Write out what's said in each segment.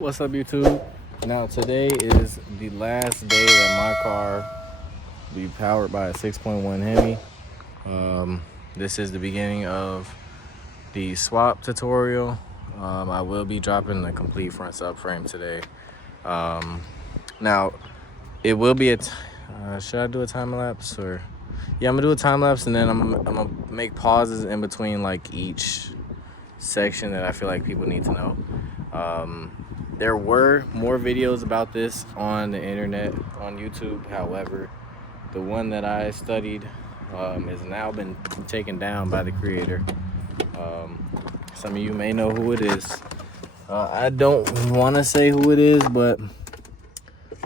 What's up, YouTube? Now today is the last day that my car will be powered by a 6.1 Hemi. This is the beginning of the swap tutorial. I will be dropping the complete front subframe today. Now it will be should I do a time lapse or? Yeah, I'm gonna do a time lapse, and then I'm gonna make pauses in between like each section that I feel like people need to know. There were more videos about this on the internet, on YouTube. However, the one that I studied has now been taken down by the creator. Some of you may know who it is. I don't want to say who it is, but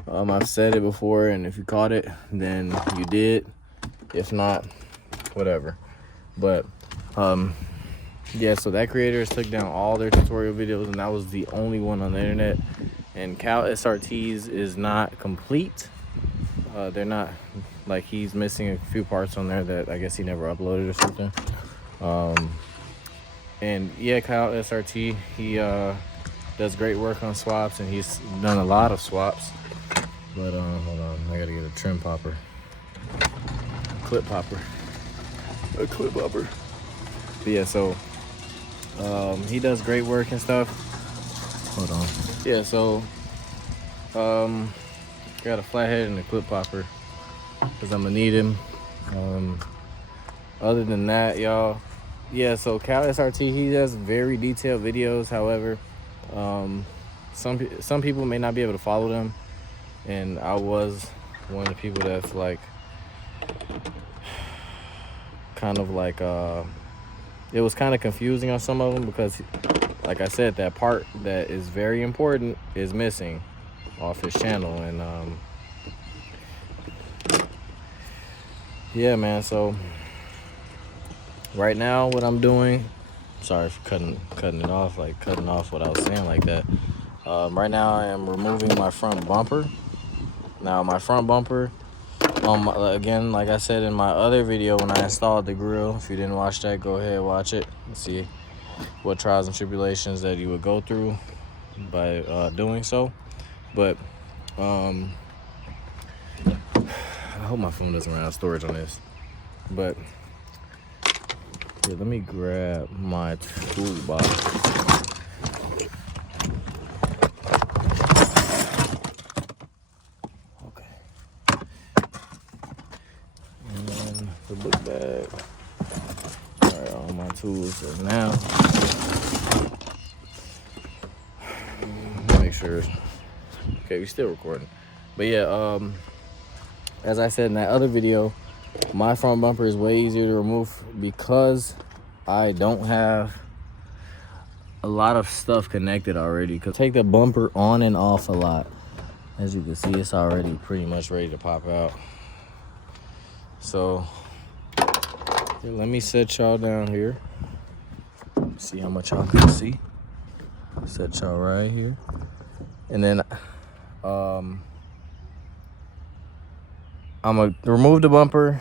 I've said it before, and if you caught it, then you did. If not, whatever. But yeah, so that creators took down all their tutorial videos, and that was the only one on the internet. And Cal SRTs is not complete. They're not, like, he's missing a few parts on there that I guess he never uploaded or something. And yeah, Cal SRT, he does great work on swaps, and he's done a lot of swaps. But hold on, I gotta get a trim popper, a clip popper. But yeah, so he does great work and stuff. Hold on. Yeah, so got a flathead and a clip popper because I'm gonna need him. Other than that, y'all, yeah, so Cal SRT, he does very detailed videos. However, some people may not be able to follow them, and I was one of the people that's like kind of like it was kind of confusing on some of them because, like I said, that part that is very important is missing off his channel. And yeah, man, so right now what I'm doing, sorry for cutting it off, like cutting off what I was saying like that. Right now I am removing my front bumper. Now my front bumper, again, like I said in my other video when I installed the grill, if you didn't watch that, go ahead, watch it and see what trials and tribulations that you would go through by doing so. But I hope my phone doesn't run out of storage on this. But yeah, let me grab my toolbox. The book bag. All right, all my tools are now. Make sure. Okay, we're still recording. But yeah, as I said in that other video, my front bumper is way easier to remove because I don't have a lot of stuff connected already. Cause take the bumper on and off a lot. As you can see, it's already pretty much ready to pop out. So here, let me set y'all down here. See how much y'all can see. Set y'all right here. And then I'm gonna remove the bumper,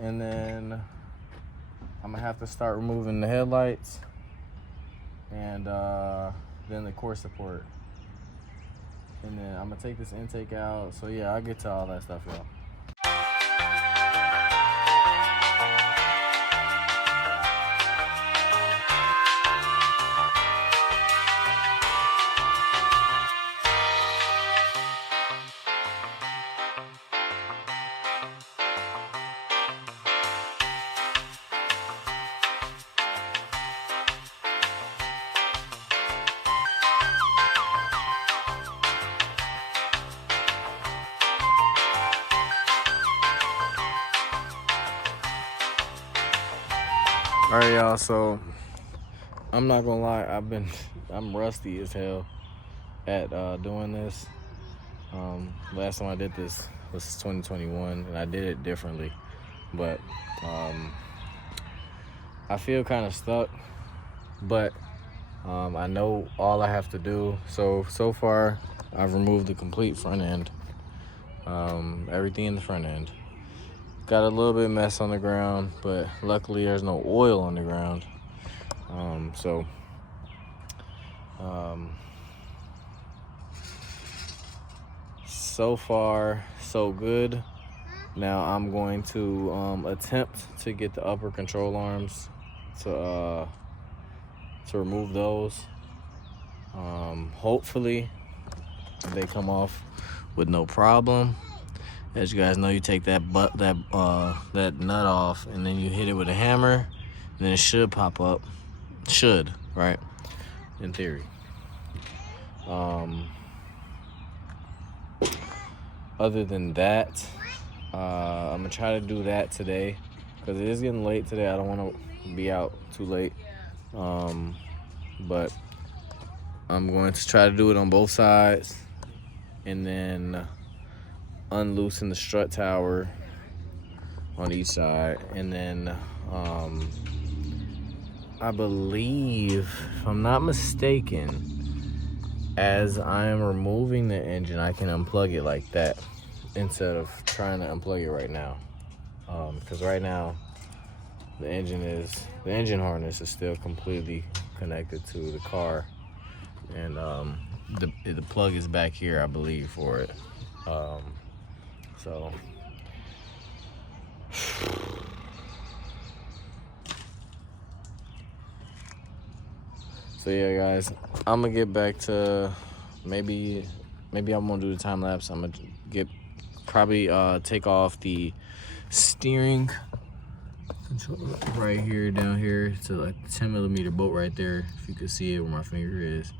and then I'm gonna have to start removing the headlights and then the core support. And then I'm gonna take this intake out. So yeah, I'll get to all that stuff, y'all. All right, y'all, so I'm not gonna lie, I'm rusty as hell at doing this. Last time I did this was 2021, and I did it differently, but I feel kind of stuck, but I know all I have to do. So far I've removed the complete front end, everything in the front end. Got a little bit of mess on the ground, but luckily there's no oil on the ground. so far so good. Now I'm going to attempt to get the upper control arms to remove those. Hopefully they come off with no problem. As you guys know, you take that nut off and then you hit it with a hammer, and then it should pop up. Should, right? In theory. Other than that, I'm gonna try to do that today because it is getting late today. I don't want to be out too late, but I'm going to try to do it on both sides and then unloosen the strut tower on each side, and then I believe, if I'm not mistaken, as I am removing the engine, I can unplug it like that instead of trying to unplug it right now, because right now the engine harness is still completely connected to the car, and the plug is back here, I believe, for it. So yeah, guys, I'm gonna get back to maybe I'm gonna do the time lapse. I'm gonna probably take off the steering control right here, down here. It's like 10mm bolt right there. If you could see it where my finger is,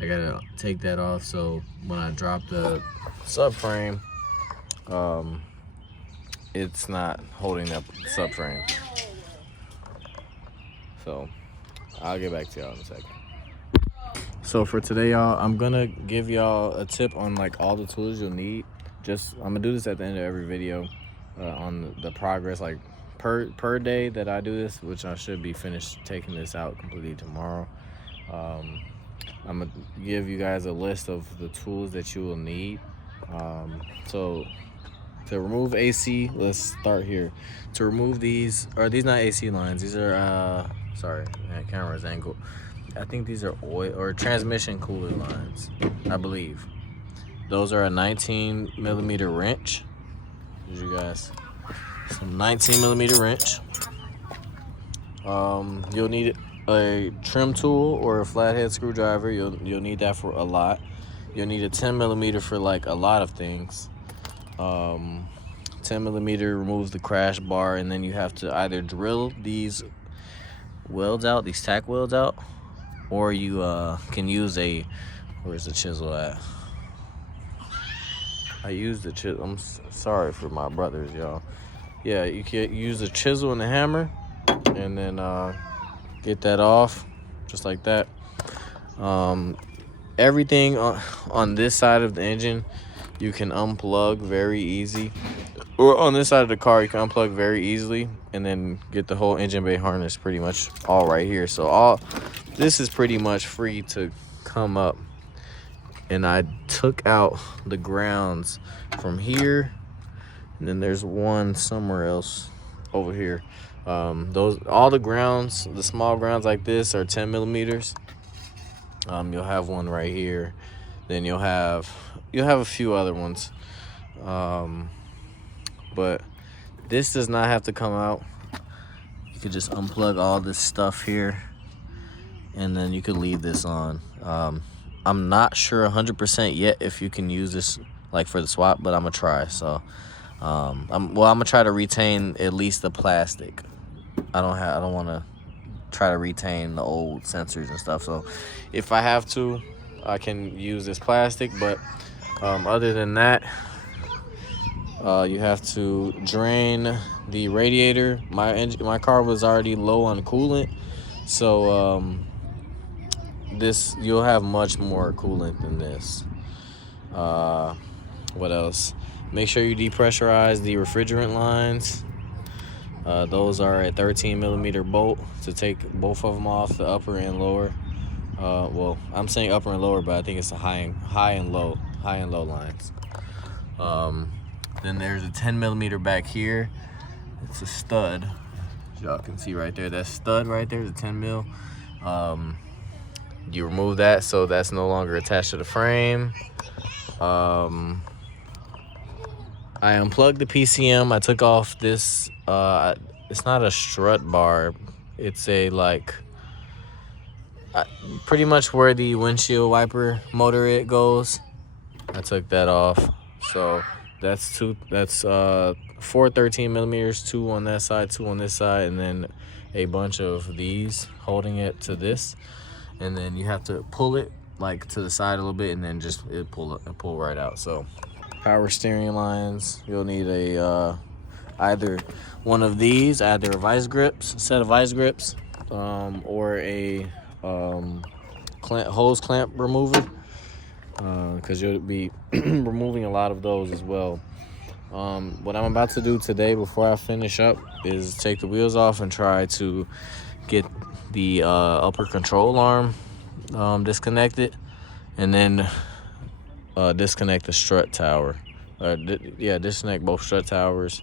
I gotta take that off so when I drop the subframe, it's not holding up the subframe. So I'll get back to y'all in a second. So for today, y'all, I'm gonna give y'all a tip on like all the tools you'll need. I'm gonna do this at the end of every video on the progress, like per day that I do this, which I should be finished taking this out completely tomorrow. I'm gonna give you guys a list of the tools that you will need. So to remove AC, let's start here. To remove these not AC lines, these are sorry, that camera's angled. I think these are oil or transmission cooler lines, I believe. Those are a 19mm wrench. Here's you guys, some 19mm wrench. You'll need a trim tool or a flathead screwdriver. You'll need that for a lot. You'll need a 10mm for like a lot of things. 10mm removes the crash bar, and then you have to either drill these welds out, these tack welds out, or you can use where's the chisel at? I used the chisel. I'm sorry for my brothers, y'all. Yeah, you can use the chisel and the hammer, and then get that off, just like that. Everything on this side of the engine, you can unplug very easy. Or on this side of the car, you can unplug very easily and then get the whole engine bay harness pretty much all right here. So this is pretty much free to come up. And I took out the grounds from here, and then there's one somewhere else over here. All the grounds, the small grounds like this, are 10mm. You'll have one right here. Then you'll have a few other ones. But this does not have to come out. You could just unplug all this stuff here, and then you could leave this on. I'm not sure 100% yet if you can use this like for the swap, but I'm gonna try. So I'm gonna try to retain at least the plastic. I don't want to try to retain the old sensors and stuff. So if I have to, I can use this plastic. But other than that, you have to drain the radiator. My car was already low on coolant, so you'll have much more coolant than this. What else? Make sure you depressurize the refrigerant lines. Those are a 13mm bolt to take both of them off, the upper and lower. Well, I'm saying upper and lower, but I think it's the high and low lines. Then there's a 10mm back here. It's a stud. Y'all can see right there. That stud right there is a 10mm. You remove that so that's no longer attached to the frame. I unplugged the PCM. I took off this, it's not a strut bar. It's a like, pretty much where the windshield wiper motor it goes. I took that off. So that's four 13 millimeters, 2 on that side, 2 on this side, and then a bunch of these holding it to this. And then you have to pull it like to the side a little bit, and then just pull right out. So power steering lines, you'll need a either one of these, either a set of vice grips, or a hose clamp remover, because you'll be removing a lot of those as well. What I'm about to do today before I finish up is take the wheels off and try to get the upper control arm disconnected, and then disconnect the strut tower. Disconnect both strut towers.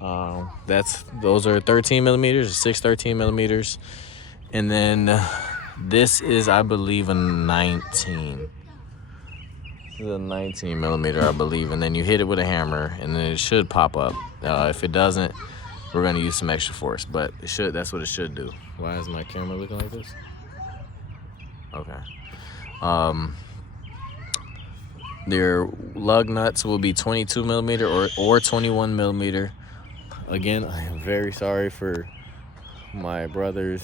Those are 13 millimeters, 6 13 millimeters, and then this is, I believe, a 19. This is a 19 millimeter, I believe, and then you hit it with a hammer, and then it should pop up. If it doesn't, we're gonna use some extra force, but it should. That's what it should do. Why is my camera looking like this? Okay. Their lug nuts will be 22 millimeter or 21 millimeter. Again, I am very sorry for my brothers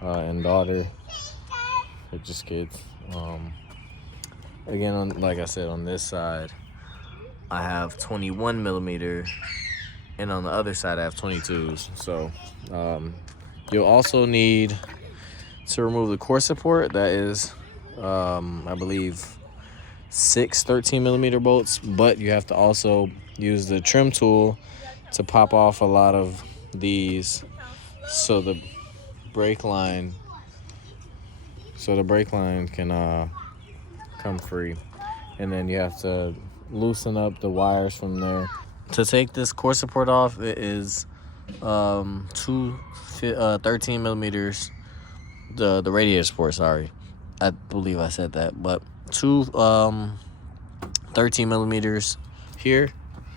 and daughter. They're just kids. Again, like I said, on this side, I have 21 millimeter, and on the other side, I have 22s. So you'll also need to remove the core support. That is, I believe, 6 13 millimeter bolts, but you have to also use the trim tool to pop off a lot of these, so the brake line can come free. And then you have to loosen up the wires from there. To take this core support off, it is 2 13 millimeters, the radiator support, sorry, I believe I said that, but 2 13 millimeters here,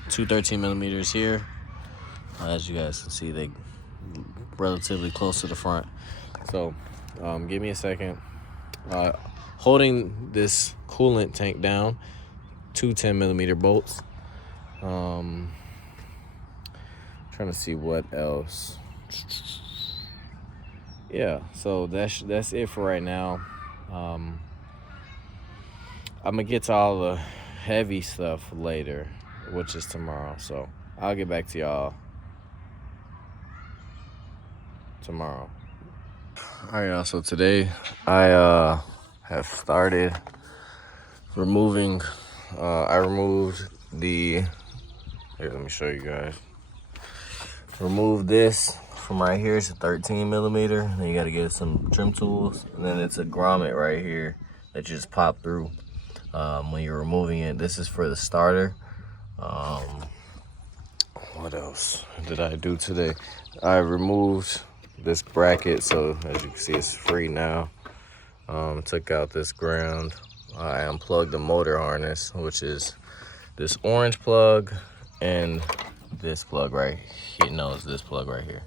2 13 millimeters here. As you guys can see, they relatively close to the front. So give me a second. Holding this coolant tank down, 2 10 millimeter bolts. Trying to see what else. Yeah, so that's it for right now. I'm gonna get to all the heavy stuff later, which is tomorrow. So I'll get back to y'all tomorrow. All right, y'all. So today I have started removing. I removed the. Here, let me show you guys. Remove this from right here. It's a 13 millimeter. Then you got to get some trim tools, and then it's a grommet right here that you just pop through when you're removing it. This is for the starter. What else did I do today? I removed this bracket, so as you can see, it's free now. Took out this ground. I unplugged the motor harness, which is this orange plug and this plug right here. No, it's this plug right here.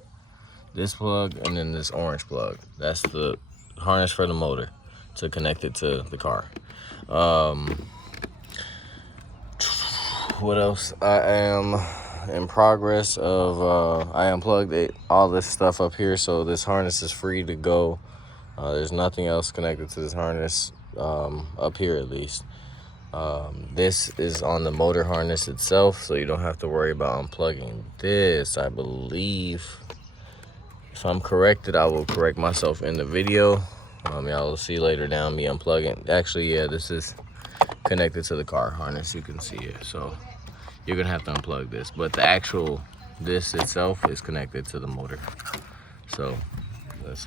This plug and then this orange plug. That's the harness for the motor to connect it to the car. What else? I am in progress of I unplugged all this stuff up here, so this harness is free to go. There's nothing else connected to this harness up here, at least. This is on the motor harness itself, so you don't have to worry about unplugging this. I believe, if I'm corrected, I will correct myself in the video. Y'all will see later down me unplugging. Actually, yeah, this is connected to the car harness. You can see it, so you're gonna have to unplug this, but this itself is connected to the motor. So let's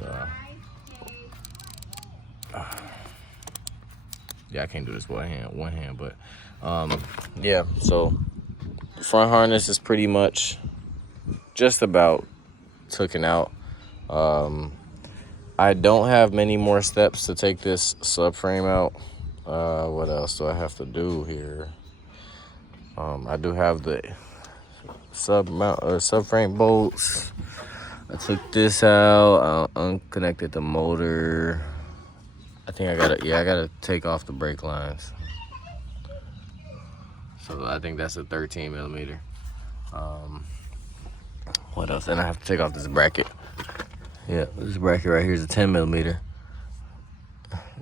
yeah, I can't do this with one hand, but yeah, so the front harness is pretty much just about taken out. I don't have many more steps to take this subframe out. What else do I have to do here? I do have the subframe bolts. I took this out, unconnected the motor. I think I gotta take off the brake lines. So I think that's a 13 millimeter. What else? And I have to take off this bracket. Yeah, this bracket right here is a 10 millimeter.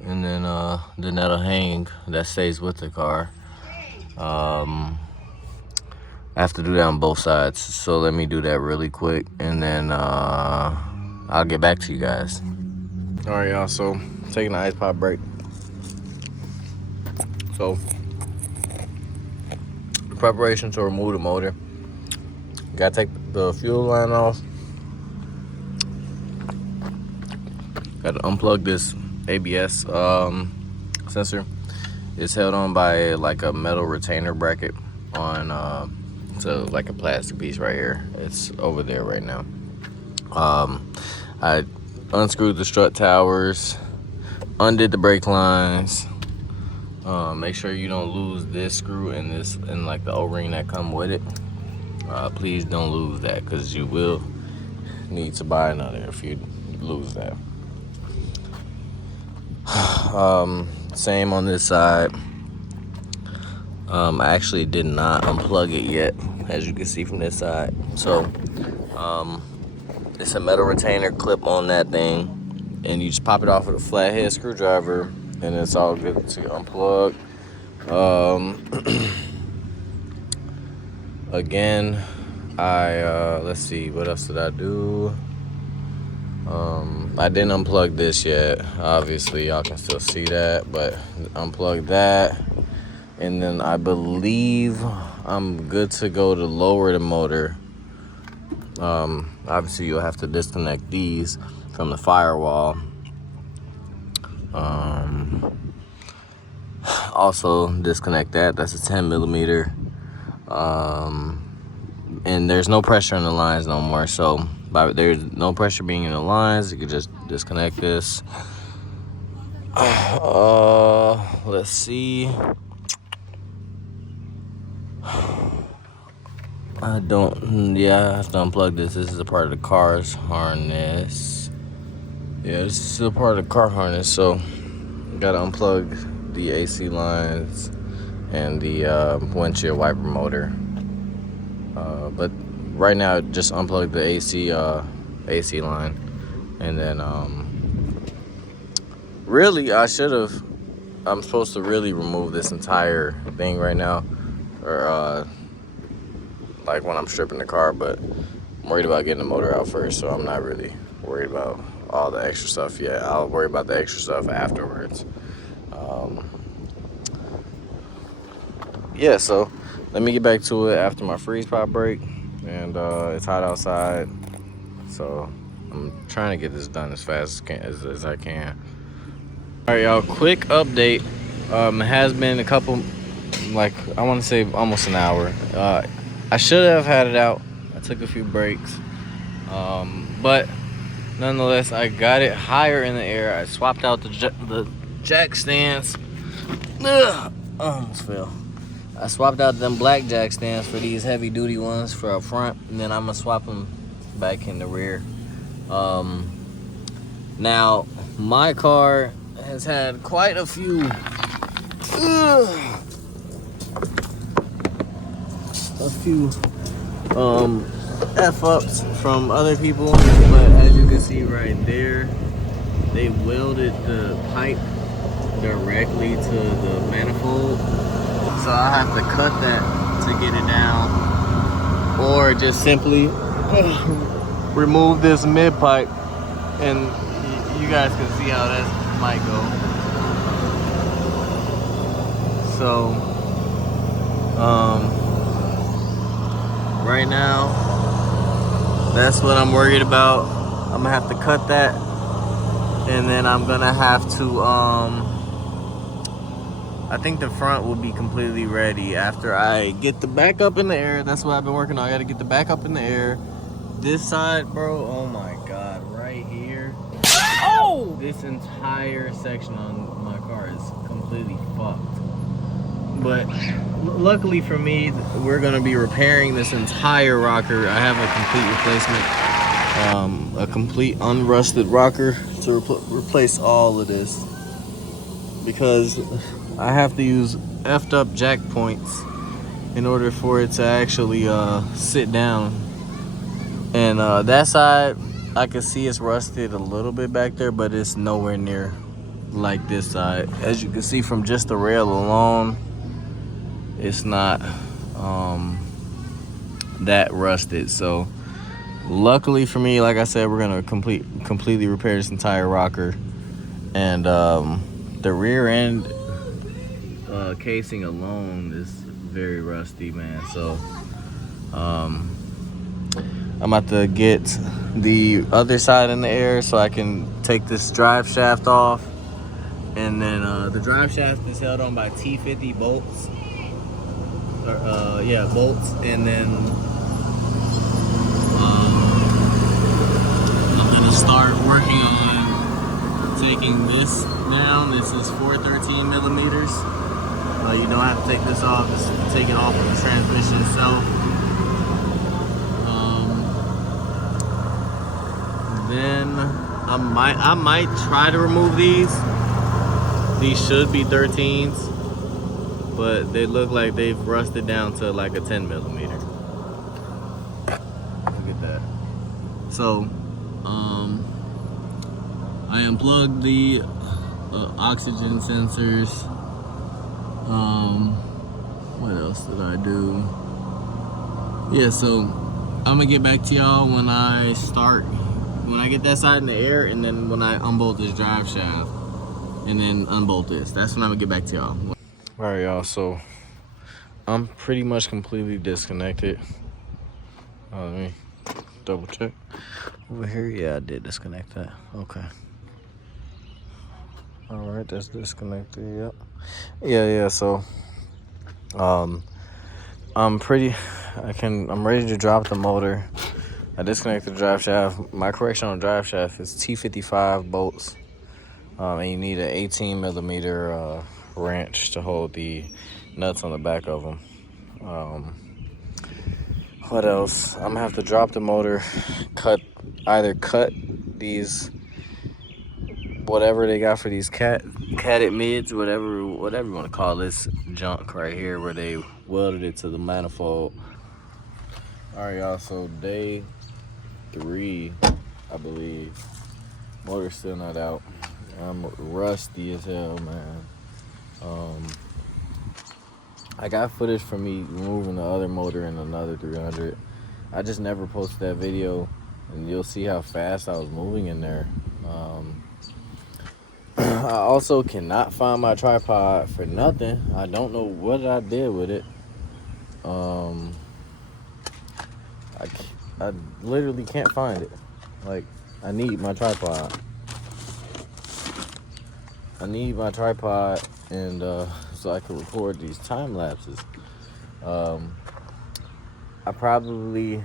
And then that'll hang, that stays with the car. I have to do that on both sides. So let me do that really quick, and then I'll get back to you guys. All right, y'all, so taking the ice pop break. So, preparation to remove the motor. Gotta take the fuel line off. Gotta unplug this ABS sensor. It's held on by like a metal retainer bracket on to like a plastic piece right here. It's over there right now. I unscrewed the strut towers, undid the brake lines. Make sure you don't lose this screw and this and like the O-ring that come with it. Please don't lose that, because you will need to buy another if you lose that. Same on this side. I actually did not unplug it yet, as you can see from this side. So it's a metal retainer clip on that thing, and you just pop it off with a flathead screwdriver, and it's all good to unplug. Again, let's see, what else did I do? I didn't unplug this yet. Obviously, y'all can still see that, but unplug that. And then I believe I'm good to go to lower the motor. Obviously, you'll have to disconnect these from the firewall. Also, disconnect that. That's a 10 millimeter. And there's no pressure in the lines no more. So, there's no pressure being in the lines, you can just disconnect this. Let's see. I have to unplug this. This is a part of the car's harness. Yeah, this is a part of the car harness, so gotta unplug the AC lines and the windshield wiper motor. But right now, just unplug the AC line, and then really I'm supposed to really remove this entire thing right now, or like when I'm stripping the car, but I'm worried about getting the motor out first, so I'm not really worried about all the extra stuff yet. I'll worry about the extra stuff afterwards. Yeah, so let me get back to it after my freeze pop break. And it's hot outside, so I'm trying to get this done as fast as I can. All right, y'all, quick update. It has been a couple, like, I want to say almost an hour. I should have had it out. I took a few breaks, but nonetheless, I got it higher in the air. I swapped out the jack stands. Ugh, almost fell. I swapped out them black jack stands for these heavy duty ones for up front, and then I'm gonna swap them back in the rear. Now my car has had quite a few F-ups from other people, but as you can see right there, they welded the pipe directly to the manifold. So I have to cut that to get it down, or just simply remove this mid pipe, and you guys can see how that might go. So right now, that's what I'm worried about. I'm gonna have to cut that, and then I'm gonna have to I think the front will be completely ready after I get the back up in the air. That's what I've been working on. I gotta get the back up in the air. This side, bro, oh my God, right here. Oh! This entire section on my car is completely fucked. But luckily for me, we're gonna be repairing this entire rocker. I have a complete replacement, a complete unrusted rocker to replace all of this, because I have to use effed up jack points in order for it to actually sit down. And that side, I can see it's rusted a little bit back there, but it's nowhere near like this side. As you can see from just the rail alone, it's not that rusted. So luckily for me, like I said, we're gonna completely repair this entire rocker. And the rear end casing alone is very rusty, man. So I'm about to get the other side in the air so I can take this drive shaft off. And then the drive shaft is held on by T50 bolts. Yeah, bolts. And then I'm gonna start working on taking this down. This is 413 millimeters. You don't have to take this off, just take it off of the transmission itself. Then I might try to remove these. These should be 13s, but they look like they've rusted down to like a 10 millimeter. Look at that. So I unplugged the oxygen sensors. What else did I do? Yeah, so I'm gonna get back to y'all when I get that side in the air, and then when I unbolt this drive shaft and then unbolt this. That's when I'm gonna get back to y'all. All right, y'all, so I'm pretty much completely disconnected. Let me double check. Over here, yeah, I did disconnect that. Okay. All right, that's disconnected, yep. Yeah, so I'm ready to drop the motor. I disconnected the drive shaft. My correction on the drive shaft is T55 bolts. And you need an 18 millimeter wrench to hold the nuts on the back of them. What else? I'm gonna have to drop the motor, either cut these, whatever they got for these catted mids, whatever you want to call this junk right here, where they welded it to the manifold. All right, y'all, so day 3, I believe. Motor's still not out. I'm rusty as hell, man. I got footage from me removing the other motor in another 300. I just never posted that video, and you'll see how fast I was moving in there. I also cannot find my tripod for nothing. I don't know what I did with it. I literally can't find it. Like, I need my tripod. And so I can record these time lapses. I probably,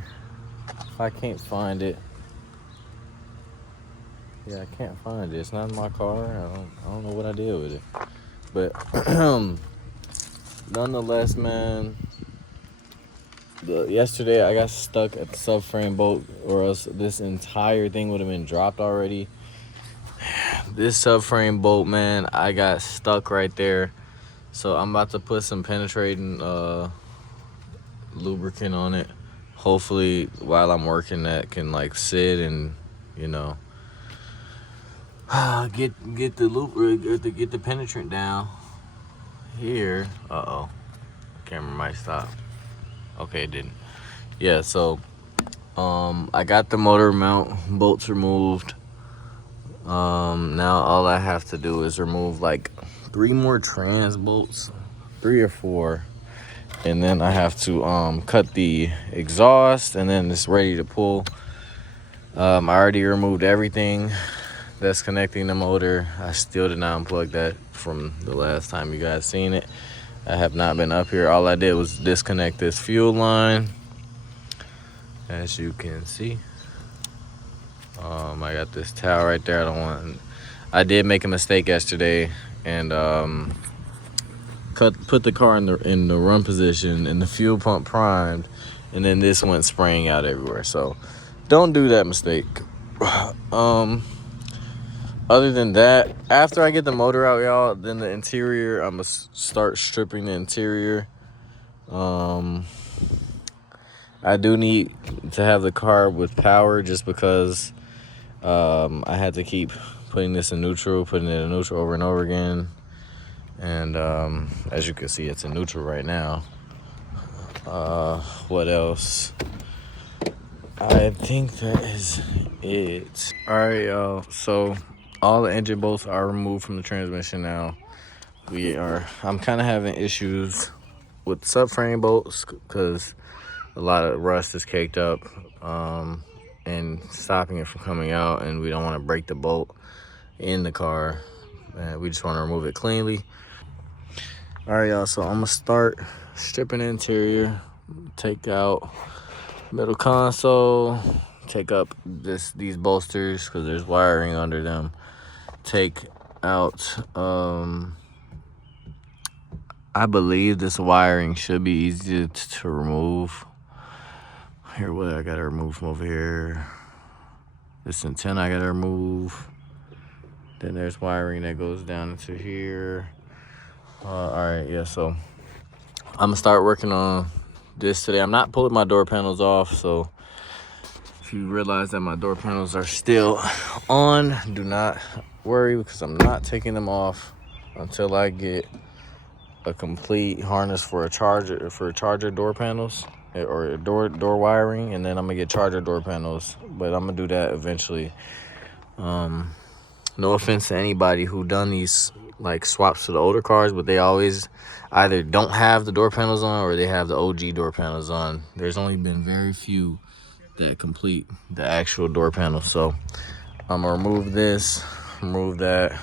if I can't find it, yeah, I can't find it. It's not in my car. I don't know what I did with it. But nonetheless, man, yesterday I got stuck at the subframe bolt, or else this entire thing would have been dropped already. This subframe bolt, man, I got stuck right there. So I'm about to put some penetrating lubricant on it. Hopefully, while I'm working, that can like sit and, you know, get the penetrant down here. Camera might stop. Okay, it didn't. Yeah, so I got the motor mount bolts removed. Now all I have to do is remove like 3 more trans bolts, 3 or 4, and then I have to cut the exhaust, and then it's ready to pull. I already removed everything that's connecting the motor. I still did not unplug that from the last time you guys seen it. I have not been up here. All I did was disconnect this fuel line, as you can see. I got this towel right there. I did make a mistake yesterday, and put the car in the run position and the fuel pump primed, and then this went spraying out everywhere. So don't do that mistake. Other than that, after I get the motor out, y'all, then the interior, I'm gonna start stripping the interior. I do need to have the car with power just because I had to keep putting this in neutral, putting it in neutral over and over again. And as you can see, it's in neutral right now. What else? I think that is it. All right, y'all. So all the engine bolts are removed from the transmission now. I'm kind of having issues with subframe bolts because a lot of rust is caked up and stopping it from coming out, and we don't want to break the bolt in the car. We just want to remove it cleanly. All right, y'all, so I'm gonna start stripping the interior, take out middle console, take up these bolsters because there's wiring under them, take out I believe this wiring should be easy to remove. Here, what I gotta remove from over here? This antenna I gotta remove. Then there's wiring that goes down into here. All right, yeah, so I'm gonna start working on this today. I'm not pulling my door panels off, so if you realize that my door panels are still on, do not worry because I'm not taking them off until I get a complete harness for a charger door panels or door wiring, and then I'm gonna get charger door panels, but I'm gonna do that eventually. No offense to anybody who done these like swaps to the older cars, but they always either don't have the door panels on or they have the OG door panels on. There's only been very few that complete the actual door panel. So I'm gonna remove this, remove that,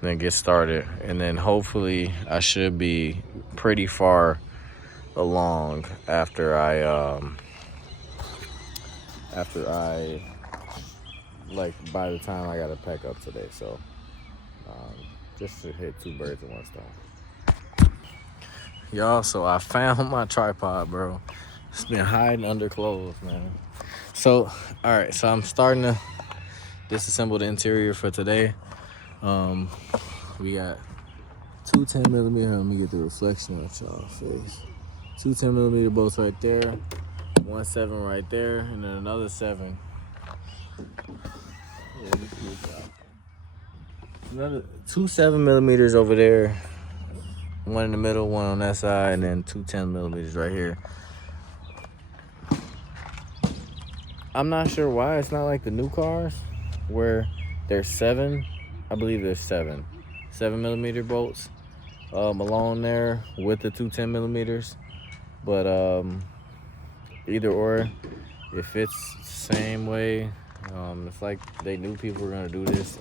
then get started, and then hopefully I should be pretty far along after I like by the time I gotta pack up today. So just to hit two birds with one stone. Y'all, so I found my tripod, bro. It's been hiding under clothes, man. So all right, so I'm starting to disassemble the interior for today. We got two 10mm. Let me get the reflection of y'all's face. Two 10mm bolts right there, 1 7 right there, and then another 7. Yeah, another 2 7mm over there, one in the middle, one on that side, and then two 10mm right here. I'm not sure why it's not like the new cars where there's 7. I believe there's 7mm bolts along there with the two 10mm. But either or, if it's the same way, it's like they knew people were gonna do this,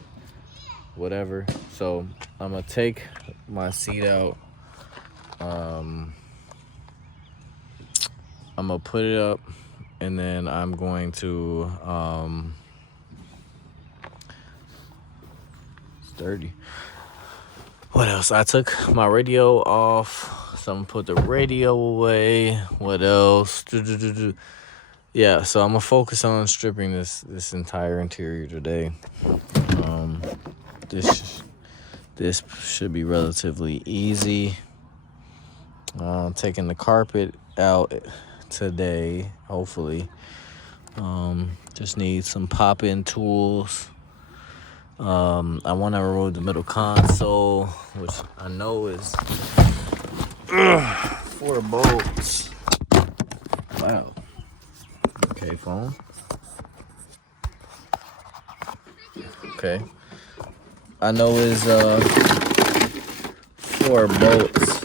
whatever. So I'm gonna take my seat out. I'm gonna put it up, and then I'm going to it's dirty. What else? I took my radio off, so I'm gonna put the radio away. What else? Yeah, so I'm gonna focus on stripping this entire interior today. This should be relatively easy. Taking the carpet out today, hopefully. Just need some pop-in tools. I want to remove the middle console, which I know is 4 bolts. Wow. Okay, phone. Okay. I know is 4 bolts.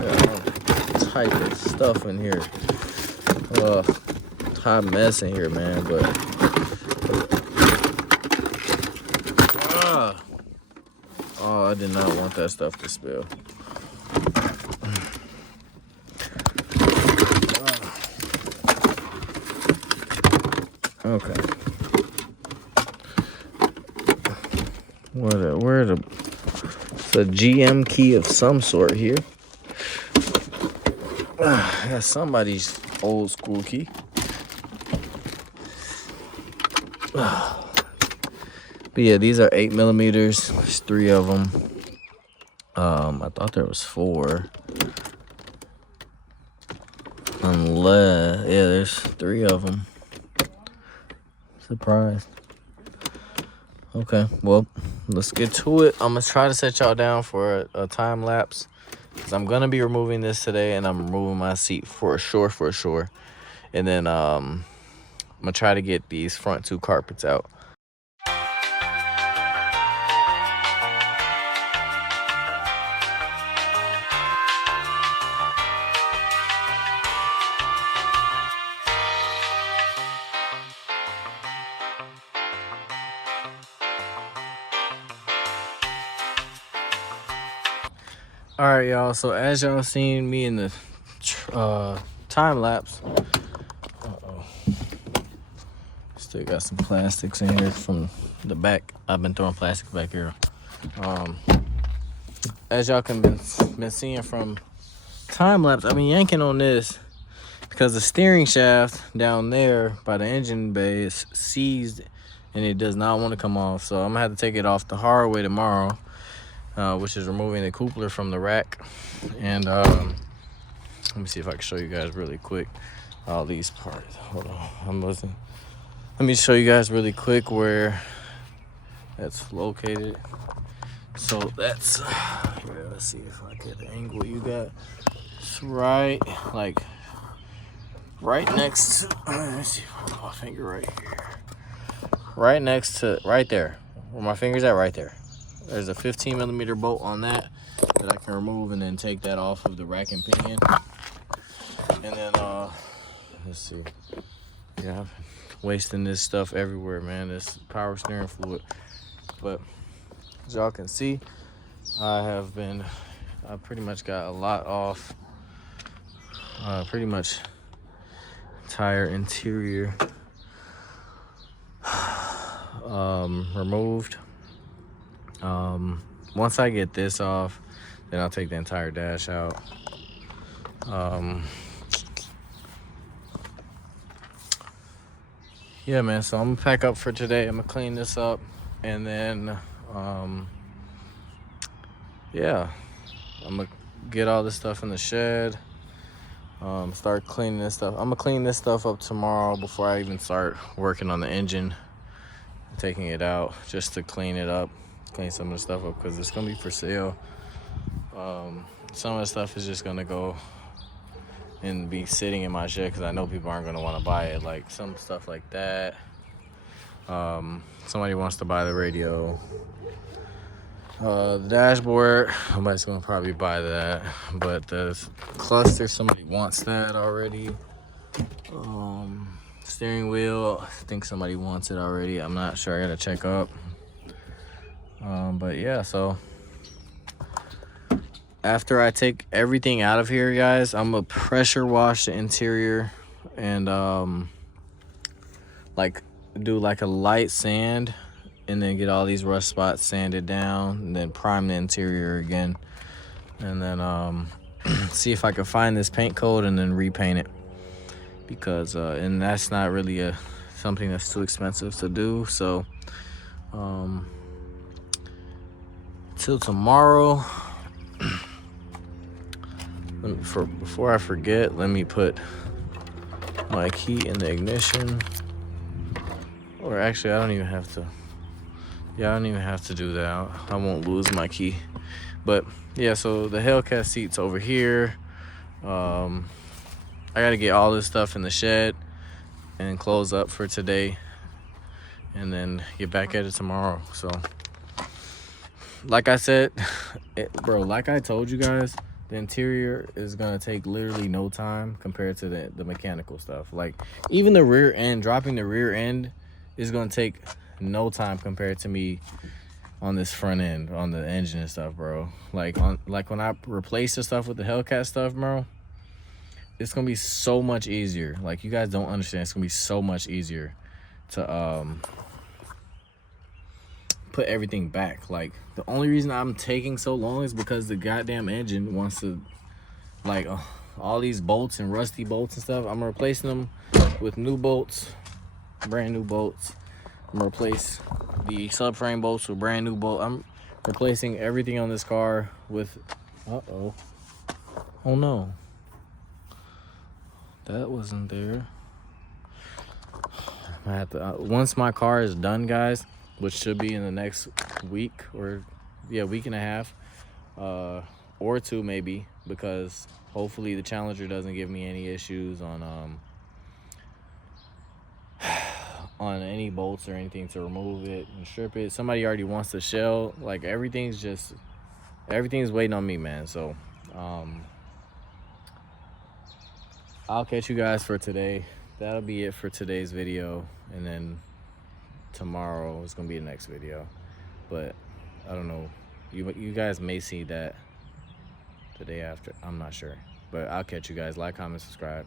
All type of stuff in here. Hot mess in here, man, but oh, I did not want that stuff to spill. Okay. Where the It's a GM key of some sort here. That's somebody's old school key. But yeah, these are 8mm. There's 3 of them. I thought there was 4. Unless, yeah, there's 3 of them. Surprised. Okay, well, let's get to it. I'm gonna try to set y'all down for a time lapse, because I'm gonna be removing this today, and I'm removing my seat for sure. And then I'm gonna try to get these front 2 carpets out. All right, y'all. So as y'all seen me in the time lapse, still got some plastics in here from the back. I've been throwing plastics back here. As y'all can been seeing from time lapse, I've been yanking on this because the steering shaft down there by the engine bay is seized and it does not want to come off. So I'm gonna have to take it off the hard way tomorrow. Which is removing the coupler from the rack. And let me see if I can show you guys really quick all these parts. Hold on, let me show you guys really quick where that's located. So that's let's see if I get the angle you got. It's right next to, let me see, my finger right here, right next to, right there where my finger's at, right there. There's a 15mm bolt on that I can remove and then take that off of the rack and pinion. And then, let's see. Yeah, I'm wasting this stuff everywhere, man. This power steering fluid. But as y'all can see, I pretty much got a lot off. Pretty much entire interior removed. Once I get this off, then I'll take the entire dash out. Yeah, man, so I'm gonna pack up for today. I'm gonna clean this up, and then yeah, I'm gonna get all this stuff in the shed, start cleaning this stuff. I'm gonna clean this stuff up tomorrow before I even start working on the engine, taking it out just to clean it up, clean some of the stuff up, because it's gonna be for sale. Some of the stuff is just gonna go and be sitting in my shed because I know people aren't gonna want to buy it, like some stuff like that. Somebody wants to buy the radio, the dashboard, nobody's gonna probably buy that, but the cluster, somebody wants that already. Steering wheel, I think somebody wants it already. I'm not sure, I gotta check up. But yeah, so after I take everything out of here, guys, I'm gonna pressure wash the interior and like do like a light sand, and then get all these rust spots sanded down, and then prime the interior again, and then see if I can find this paint coat and then repaint it, because and that's not really something that's too expensive to do. So till tomorrow. Before I forget, let me put my key in the ignition. Or actually, I don't even have to. Yeah, I don't even have to do that. I won't lose my key. But yeah, so the Hellcat seat's over here. I gotta get all this stuff in the shed and close up for today, and then get back at it tomorrow. So like I said, bro, like I told you guys, the interior is gonna take literally no time compared to the mechanical stuff. Like even the rear end, dropping the rear end is gonna take no time compared to me on this front end, on the engine and stuff, bro. Like when I replace the stuff with the Hellcat stuff, bro, it's gonna be so much easier. Like you guys don't understand, it's gonna be so much easier to put everything back. Like, the only reason I'm taking so long is because the goddamn engine wants to, like, all these bolts and rusty bolts and stuff, I'm replacing them with new bolts, brand new bolts. I'm gonna replace the subframe bolts with brand new bolts. I'm replacing everything on this car with, oh no, that wasn't there. I have to, once my car is done, guys, which should be in the next week, or yeah, week and a half, or two maybe, because hopefully the Challenger doesn't give me any issues on any bolts or anything to remove it and strip it. Somebody already wants the shell. Like, everything's waiting on me, man. So I'll catch you guys for today. That'll be it for today's video, and then tomorrow is gonna be the next video. But I don't know, you guys may see that the day after, I'm not sure. But I'll catch you guys. Like, comment, subscribe.